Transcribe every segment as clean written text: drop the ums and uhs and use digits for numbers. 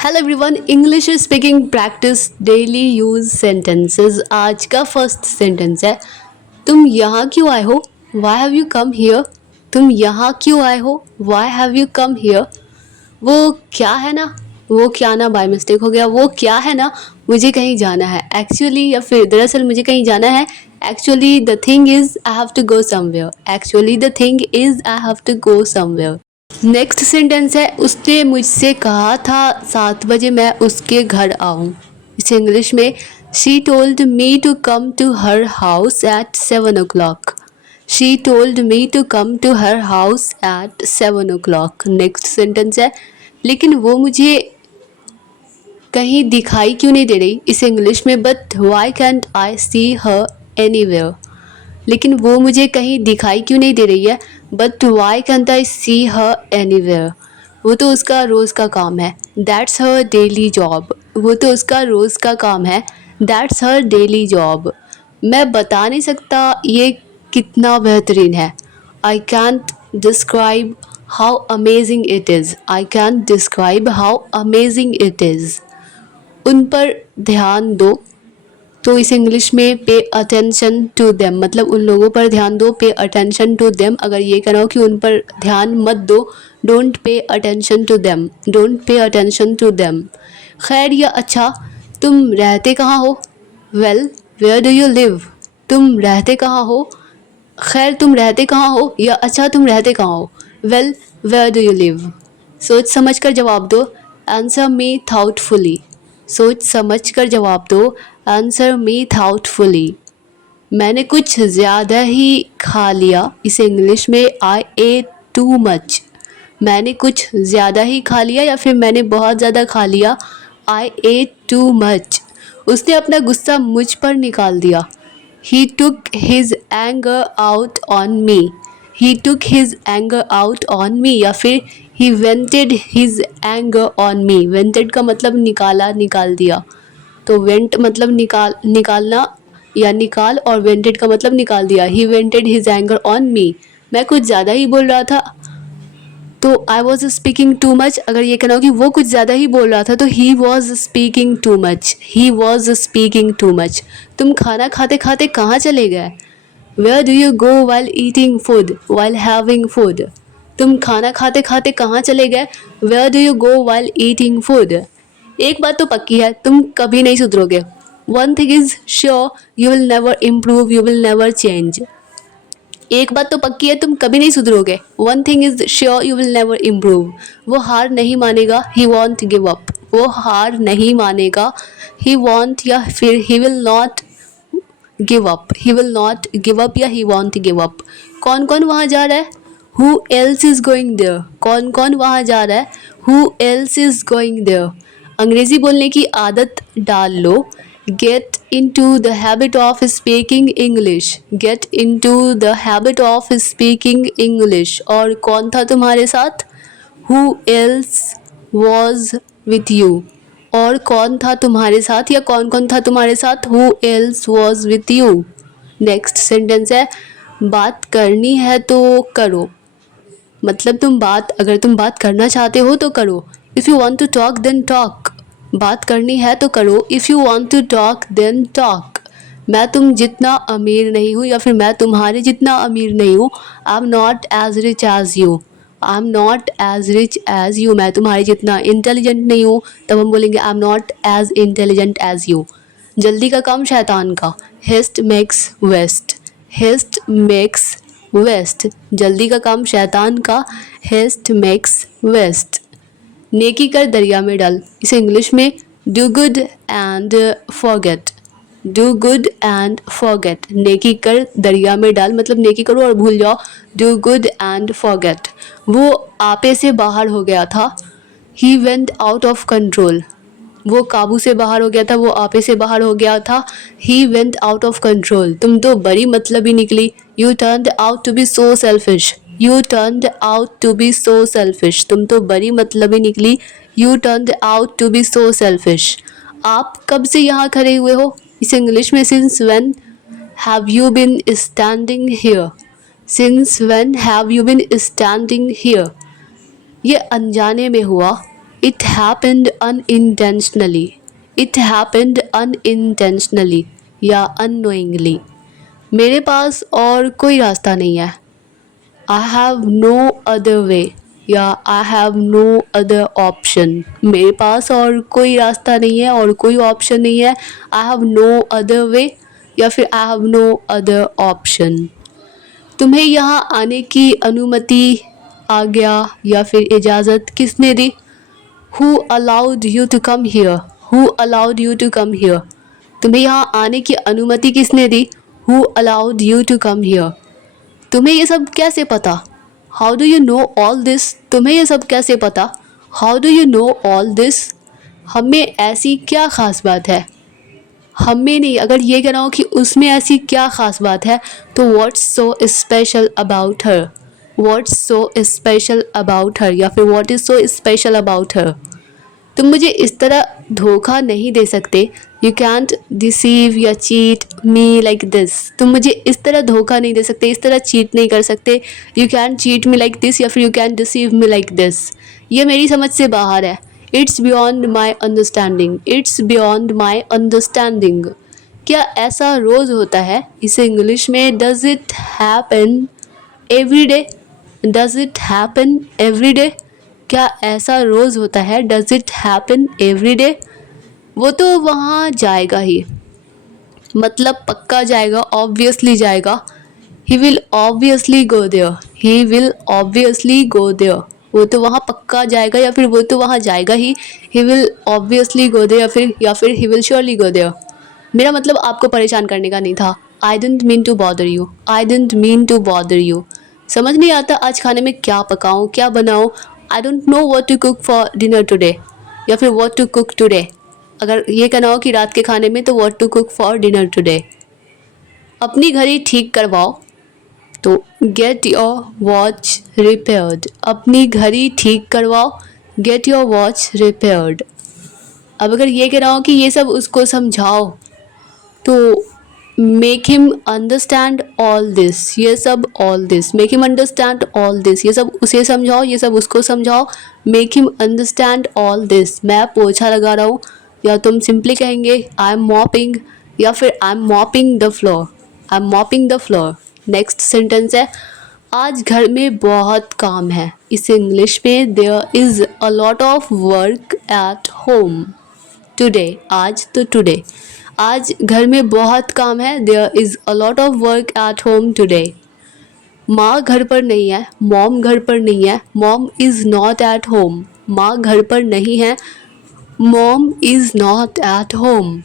Hello everyone, English speaking practice daily use sentences. आज का first sentence है, तुम यहाँ क्यों आए हो? Why have you come here? तुम यहाँ क्यों आए हो? Why have you come here? वो क्या है ना, वो क्या ना बाय मिस्टेक हो गया। वो क्या है ना, मुझे कहीं जाना है एक्चुअली, या फिर दरअसल मुझे कहीं जाना है। Actually the thing is I have to go somewhere. Actually the thing is I have to go somewhere. Next sentence है, उसने मुझसे कहा था 7 बजे मैं उसके घर आऊँ। इसे इंग्लिश में, she told me to come to her house at 7 o'clock। She told me to come to her house at 7 o'clock। Next sentence है, लेकिन वो मुझे कहीं दिखाई क्यों नहीं दे रही। इसे इंग्लिश में, but why can't I see her anywhere. लेकिन वो मुझे कहीं दिखाई क्यों नहीं दे रही है। But why can't I see her anywhere. वो तो उसका रोज़ का काम है। That's her daily job. वो तो उसका रोज़ का काम है। That's her daily job. मैं बता नहीं सकता ये कितना बेहतरीन है। I can't describe how amazing it is. I can't describe how amazing it is. उन पर ध्यान दो, तो इसे इंग्लिश में, पे अटेंशन टू देम। मतलब उन लोगों पर ध्यान दो, पे अटेंशन टू देम। अगर ये कहना हो कि उन पर ध्यान मत दो, don't pay attention to them. Don't pay attention to them. खैर या अच्छा, तुम रहते कहाँ हो? Well, where do you live? तुम रहते कहाँ हो? खैर तुम रहते कहाँ हो, या अच्छा तुम रहते कहाँ हो? Well, where do you live? सोच समझ कर जवाब दो। Answer me thoughtfully. सोच समझ कर जवाब दो। Answer me thoughtfully. मैंने कुछ ज़्यादा ही खा लिया। इसे इंग्लिश में, आई एट टू मच। मैंने कुछ ज़्यादा ही खा लिया, या फिर मैंने बहुत ज़्यादा खा लिया। I ate too much. उसने अपना गुस्सा मुझ पर निकाल दिया। He took his anger out on me. He took his anger out on me, या फिर he vented his anger on me. Vented का मतलब निकाला, निकाल दिया। तो वेंट मतलब निकालना या निकाल, और वेंटेड का मतलब निकाल दिया। He vented his anger on me. मैं कुछ ज़्यादा ही बोल रहा था, तो I was speaking too much. अगर ये कहना हो कि वो कुछ ज़्यादा ही बोल रहा था, तो he was speaking too much. He was speaking too much. तुम खाना खाते खाते कहाँ चले गए? Where do you go while eating food? While having food. तुम खाना खाते खाते कहाँ चले गए? Where do you go while eating food. एक बात तो पक्की है, तुम कभी नहीं सुधरोगे। One thing is sure, you will never improve, you will never change. एक बात तो पक्की है, तुम कभी नहीं सुधरोगे। One thing is sure, you will never improve. वो हार नहीं मानेगा, ही वॉन्ट गिव अप। वो हार नहीं मानेगा, ही वॉन्ट, या फिर he will not give up. He will not give up, या ही वॉन्ट गिव अप। कौन कौन वहाँ जा रहा है? Who else is going there. कौन कौन वहाँ जा रहा है? Who else is going there. अंग्रेज़ी बोलने की आदत डाल लो। Get into the habit of speaking English। get into the habit of speaking English। और कौन था तुम्हारे साथ? Who else was with you। और कौन था तुम्हारे साथ, या कौन कौन था तुम्हारे साथ? Who else was with you। Next sentence है, बात करनी है तो करो। मतलब अगर तुम बात करना चाहते हो तो करो। If you want to talk then talk. बात करनी है तो करो। If you want to talk then talk. मैं तुम जितना अमीर नहीं हूँ, या फिर मैं तुम्हारे जितना अमीर नहीं हूँ। I am not as rich as you. I am not as rich as you. मैं तुम्हारे जितना इंटेलिजेंट नहीं हूँ, तब हम बोलेंगे I am not as intelligent as you. जल्दी का काम शैतान का। Haste makes waste. Haste makes waste. जल्दी का काम शैतान का। Haste makes waste. नेकी कर दरिया में डाल। इसे इंग्लिश में, do good and forget. Do good and forget. नेकी कर दरिया में डाल, मतलब नेकी करो और भूल जाओ। Do good and forget. वो आपे से बाहर हो गया था। He went out of control. वो काबू से बाहर हो गया था, वो आपे से बाहर हो गया था। He went out of control. तुम तो बड़ी मतलबी निकली। You turned out to be so selfish. You turned out to be so selfish. तुम तो बड़ी मतलबी निकली। You turned out to be so selfish. आप कब से यहाँ खड़े हुए हो? इसे इंग्लिश में, since when have you been standing here. Since when have you been standing here. ये अनजाने में हुआ। It happened unintentionally, it happened unintentionally या अननोइंगली। मेरे पास और कोई रास्ता नहीं है। I have no other way या I have no other option. मेरे पास और कोई रास्ता नहीं है और कोई ऑप्शन नहीं है। I have no other way या फिर I have no other option. तुम्हें यहाँ आने की अनुमति, आज्ञा या फिर इजाज़त किसने दी? Who allowed you to come here, who allowed you to come here. तुम्हें यहाँ आने की अनुमति किसने दी? Who allowed you to come here. तुम्हें ये सब कैसे पता? How do you know all this. तुम्हें ये सब कैसे पता? How do you know all this. हमें ऐसी क्या ख़ास बात है? हमें नहीं, अगर ये कह रहा हूँ कि उसमें ऐसी क्या ख़ास बात है तो what's so special about her, what's so special about her या फिर what is so special about her. तुम मुझे इस तरह धोखा नहीं दे सकते। यू कैंट डिसीव या चीट मी लाइक दिस। तुम मुझे इस तरह धोखा नहीं दे सकते, इस तरह चीट नहीं कर सकते। You can cheat me like this या फिर you can deceive me like this. ये मेरी समझ से बाहर है। It's beyond my understanding, it's beyond my understanding. क्या ऐसा रोज़ होता है? इसे इंग्लिश में does it happen every day, does it happen every day. क्या ऐसा रोज़ होता है? Does it happen every day. वो तो वहाँ जाएगा ही, मतलब पक्का जाएगा, ऑब्वियसली जाएगा। He will obviously go there, he will obviously go there. वो तो वहाँ पक्का जाएगा या फिर वो तो वहाँ जाएगा ही। He will obviously go there या फिर he will surely go there. मेरा मतलब आपको परेशान करने का नहीं था। I didn't mean to bother you, I didn't mean to bother you. समझ नहीं आता आज खाने में क्या पकाऊँ, क्या बनाऊँ। I don't know what to cook for dinner today या फिर व्हाट टू कुक टुडे। अगर ये कहना हो कि रात के खाने में तो what to cook for dinner today. अपनी घड़ी ठीक करवाओ तो गेट योर वॉच रिपेयर्ड। अपनी घड़ी ठीक करवाओ, गेट योर वॉच रिपेयर्ड। अब अगर ये कह रहा हो कि ये सब उसको समझाओ तो make him understand all this, ये सब all this, make him understand all this, ये सब उसे समझाओ, ये सब उसको समझाओ। Make him understand all this. मैं पोछा लगा रहा हूँ या तुम सिंपली कहेंगे आई एम मॉपिंग या फिर I am mopping the floor, I am mopping the floor. Next sentence है आज घर में बहुत काम है। इसे इंग्लिश में there is a lot of work at home today. आज तो टुडे, आज घर में बहुत काम है। There is a lot of work at home today. माँ घर पर नहीं है, मॉम घर पर नहीं है, mom is not at home. माँ घर पर नहीं है, mom is not at home.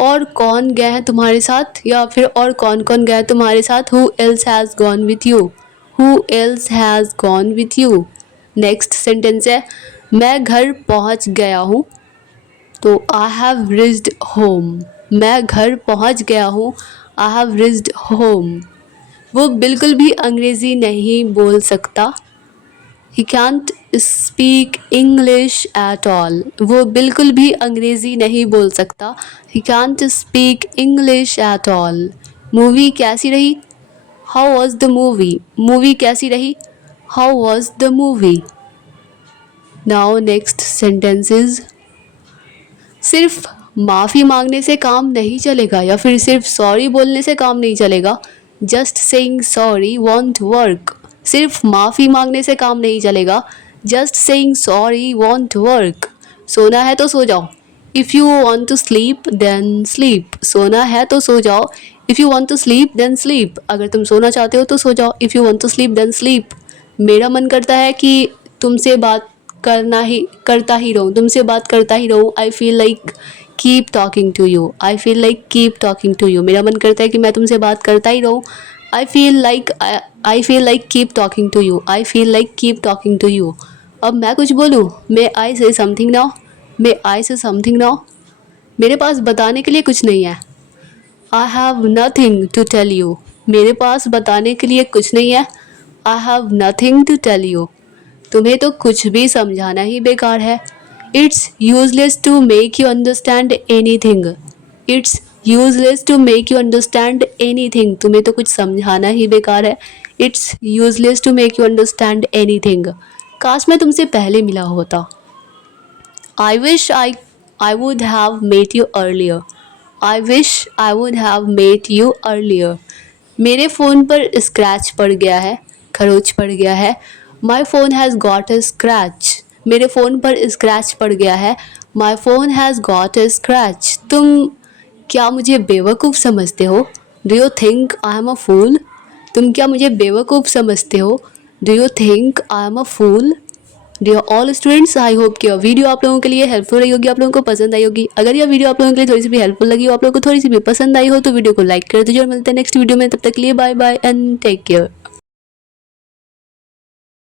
और कौन गए हैं तुम्हारे साथ या फिर और कौन कौन गया है तुम्हारे साथ? Who else has gone with you, who else has gone with you. Next sentence है मैं घर पहुंच गया हूँ तो आई हैव रीच्ड होम। मैं घर पहुंच गया हूँ, आई हैव रीच्ड होम। वो बिल्कुल भी अंग्रेज़ी नहीं बोल सकता। He can't speak English at all. वो बिल्कुल भी अंग्रेज़ी नहीं बोल सकता। He can't speak English at all. Movie कैसी रही? How was the movie. Movie कैसी रही? How was the movie. Now next sentences. सिर्फ माफ़ी मांगने से काम नहीं चलेगा या फिर सिर्फ सॉरी बोलने से काम नहीं चलेगा। Just saying sorry won't work. सिर्फ माफ़ी मांगने से काम नहीं चलेगा। Just saying sorry won't work. सोना है तो सो जाओ। If you want to sleep then sleep. सोना है तो सो जाओ। If you want to sleep then sleep. अगर तुम सोना चाहते हो तो सो जाओ। If you want to sleep then sleep. मेरा मन करता है कि तुमसे बात करता ही रहूँ, तुमसे बात करता ही रहूँ। I feel like keep talking to you, I feel like keep talking to you. मेरा मन करता है कि मैं तुमसे बात करता ही रहूँ। I feel like keep talking to you, I feel like keep talking to you. अब मैं कुछ बोलूँ? मे आई से समथिंग नाउ, मे आई से समथिंग नाउ। मेरे पास बताने के लिए कुछ नहीं है। I have nothing to tell you. मेरे पास बताने के लिए कुछ नहीं है। I have nothing to tell you. तुम्हें तो कुछ भी समझाना ही बेकार है। It's useless to make you understand anything. It's useless to make you understand anything. तुम्हें तो कुछ समझाना ही बेकार है। It's useless to make you understand anything. काश मैं तुमसे पहले मिला होता। I wish I would have met you earlier. I wish I would have met you earlier. मेरे फ़ोन पर स्क्रैच पड़ गया है, खरोच पड़ गया है. My phone has got a scratch. मेरे फ़ोन पर स्क्रैच पड़ गया है. My phone has got a scratch. तुम क्या मुझे बेवकूफ़ समझते हो? Do you think I am a fool? तुम क्या मुझे बेवकूफ़ समझते हो? Do you think I am a fool? Dear all students, I hope कि यह वीडियो आप लोगों के लिए हेल्पफुल रही होगी, आप लोगों को पसंद आई होगी. अगर यह वीडियो आप लोगों के लिए थोड़ी सी भी हेल्पफुल लगी हो, आप लोगों को थोड़ी सी भी पसंद आई हो, तो वीडियो को लाइक कर दीजिए और मिलते हैं नेक्स्ट वीडियो में. तब तक के लिए bye bye and take care.